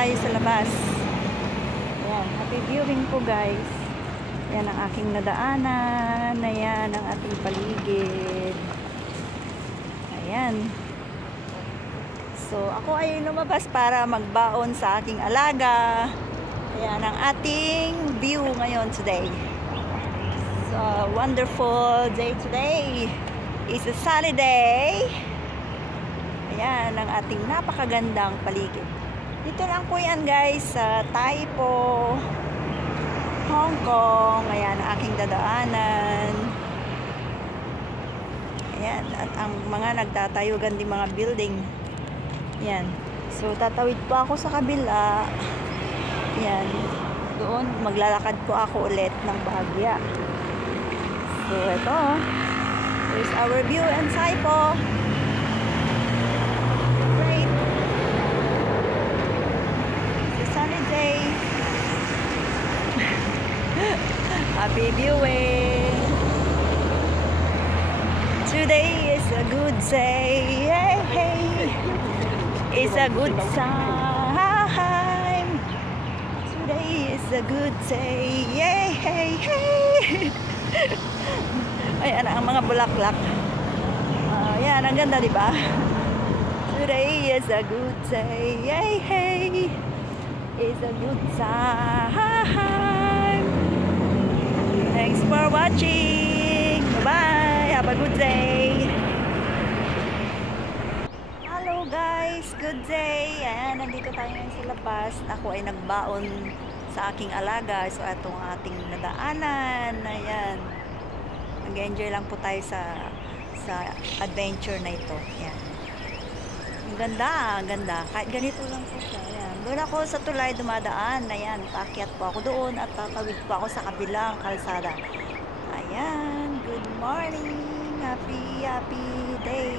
tayo sa labas. Ayan, happy viewing po guys. Yan ang aking nadaanan. Ayan ang ating paligid. Ayan. So, ako ay lumabas para magbaon sa aking alaga. Ayan ang ating view ngayon today. So, wonderful day today. It's a sunny day. Ayan ang ating napakagandang paligid. Dito lang po yan guys sa Taipo, Hong Kong. Ayan ang aking dadaanan. Ayan, at ang mga nagtatayugan din mga building. Ayan. So, tatawid po ako sa kabila. Ayan. Doon, maglalakad po ako ulit ng bahagya. So, ito. Here's our view in Taipo. Great. It's a sunny day. Happy viewing. Today is a good day. Hey, hey. It's a good time. Today is a good day. Hey, hey, hey. Ayan ang mga bulaklak. Ayan, ang ganda, diba? Today is a good day. Hey, hey. It's a good time. Thanks for watching. Bye-bye. Have a good day. Hello guys. Good day. Ayan, nandito tayo ngayon sa labas. Ako ay nagbaon sa aking alaga. So, itong ating nadaanan. Ayan. Nag-enjoy lang po tayo sa adventure na ito. Ayan. Ang ganda, ang ganda. Kahit ganito lang po siya. Ayan. Doon ako sa tulay dumadaan. Ayan, paakyat po ako doon at tatawid po ako sa kabilang kalsada. Ayan, good morning. Happy day.